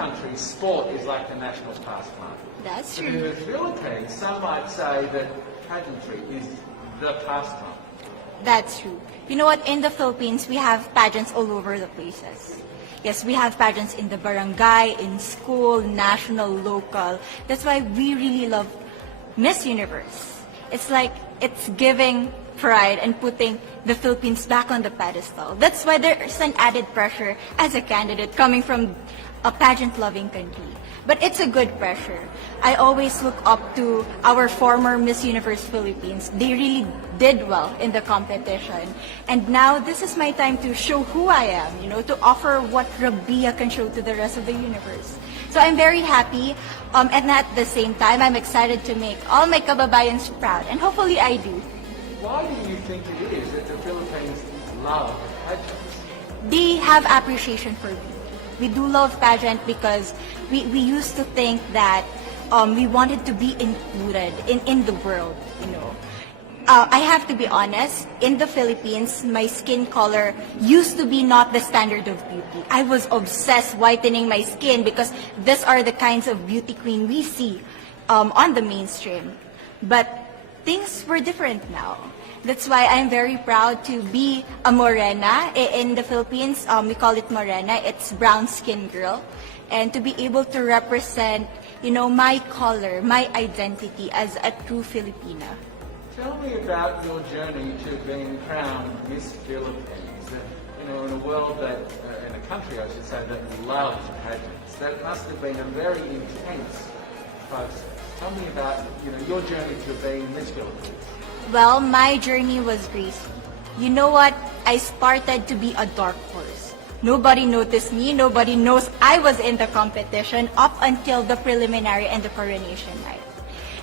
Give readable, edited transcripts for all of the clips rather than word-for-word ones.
countries, sport is like the national pastime. That's But in true. the Philippines, some might say that pageantry is the pastime. That's true. You know what? In the Philippines, we have pageants all over the places. Yes, we have pageants in the barangay, in school, national, local. That's why we really love Miss Universe. It's like it's giving pride and putting the Philippines back on the pedestal. That's why there's an added pressure as a candidate coming from a pageant-loving country. But it's a good pressure. I always look up to our former Miss Universe Philippines. They really did well in the competition. And now this is my time to show who I am, to offer what Rabiya can show to the rest of the universe. So I'm very happy, and at the same time, I'm excited to make all my kababayans proud, and hopefully I do. Why do you think it is that the Philippines love pageants? They have appreciation for beauty. We do love pageant because we used to think that we wanted to be included in the world, I have to be honest, in the Philippines, my skin color used to be not the standard of beauty. I was obsessed whitening my skin because these are the kinds of beauty queen we see on the mainstream. But things were different now. That's why I'm very proud to be a morena. In the Philippines, we call it morena. It's brown skin girl. And to be able to represent, my color, my identity as a true Filipina. Tell me about your journey to being crowned Miss Philippines. In a world that, in a country I should say, that loves pageants. That must have been a very intense process. Tell me about, your journey to being Miss Philippines. Well, my journey was graceful. You know what? I started to be a dark horse. Nobody noticed me. Nobody knows I was in the competition up until the preliminary and the coronation night.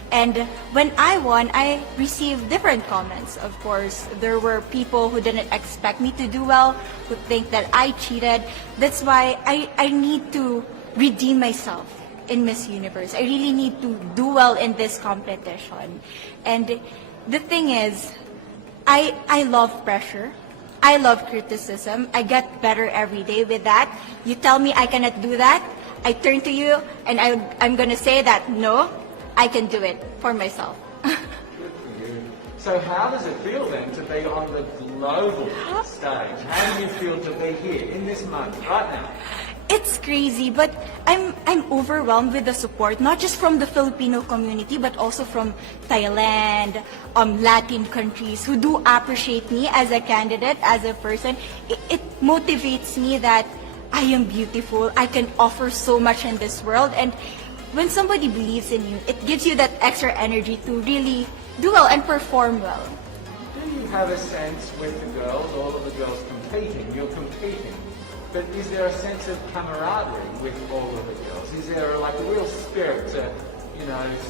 And when I won, I received different comments. Of course, there were people who didn't expect me to do well, who think that I cheated. That's why I need to redeem myself in Miss Universe. I really need to do well in this competition. And the thing is, I love pressure. I love criticism. I get better every day with that. You tell me I cannot do that, I turn to you and I'm going to say that, no, I can do it for myself. Good for you. So how does it feel then to be on the global stage? How do you feel to be here in this moment, right now? It's crazy, but I'm overwhelmed with the support, not just from the Filipino community, but also from Thailand, Latin countries who do appreciate me as a candidate, as a person. It motivates me that I am beautiful, I can offer so much in this world, and when somebody believes in you, it gives you that extra energy to really do well and perform well. Do you have a sense with the girls, all of the girls competing, you're competing, but is there a sense of camaraderie with all of the girls? Is there a real spirit to,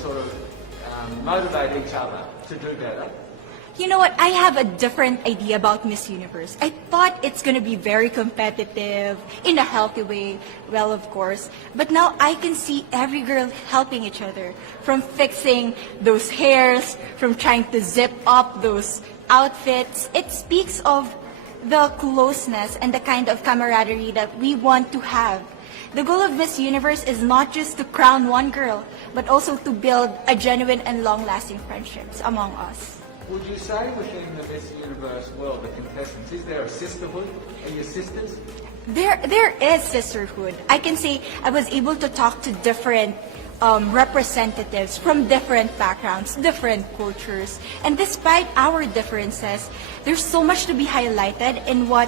sort of motivate each other to do better? You know what? I have a different idea about Miss Universe. I thought it's going to be very competitive, in a healthy way, well, of course. But now I can see every girl helping each other, from fixing those hairs, from trying to zip up those outfits. It speaks of the closeness and the kind of camaraderie that we want to have. The goal of Miss Universe is not just to crown one girl, but also to build a genuine and long-lasting friendships among us. Would you say within the Miss Universe world, the contestants, is there a sisterhood? Are you sisters? There is sisterhood. I can say I was able to talk to different representatives from different backgrounds, different cultures. And despite our differences, there's so much to be highlighted in what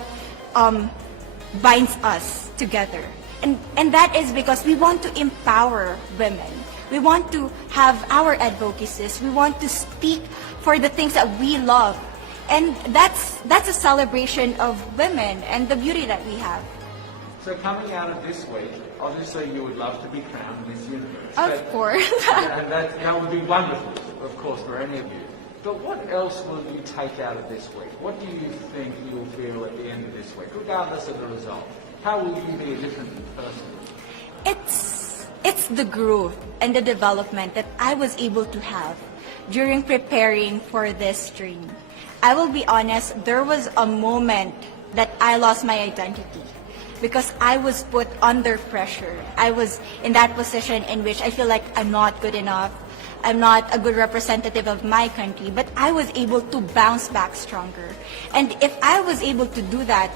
binds us together. And that is because we want to empower women. We want to have our advocacies. We want to speak for the things that we love. And that's a celebration of women and the beauty that we have. So coming out of this week, obviously you would love to be crowned Miss Universe. Of course. And that would be wonderful, of course, for any of you. But what else will you take out of this week? What do you think you'll feel at the end of this week, regardless of the result? How will you be a different person? It's the growth and the development that I was able to have during preparing for this dream. I will be honest, there was a moment that I lost my identity. because I was put under pressure. I was in that position in which I feel like I'm not good enough. I'm not a good representative of my country, but I was able to bounce back stronger. And if I was able to do that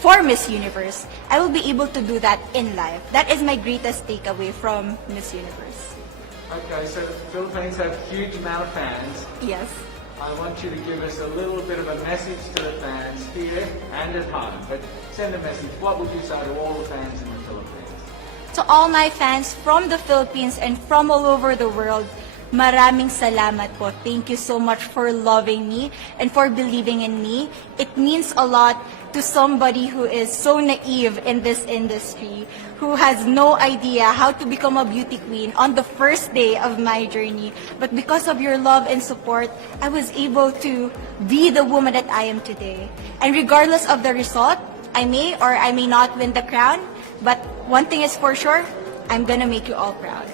for Miss Universe, I will be able to do that in life. That is my greatest takeaway from Miss Universe. Okay, so the Philippines have a huge amount of fans. Yes. I want you to give us a little bit of a message to the fans here and at home. But send a message. What would you say to all the fans in the Philippines? To all my fans from the Philippines and from all over the world, maraming salamat po. Thank you so much for loving me and for believing in me. It means a lot to somebody who is so naive in this industry, who has no idea how to become a beauty queen on the first day of my journey. But because of your love and support, I was able to be the woman that I am today. And regardless of the result, I may or I may not win the crown, but one thing is for sure, I'm gonna make you all proud.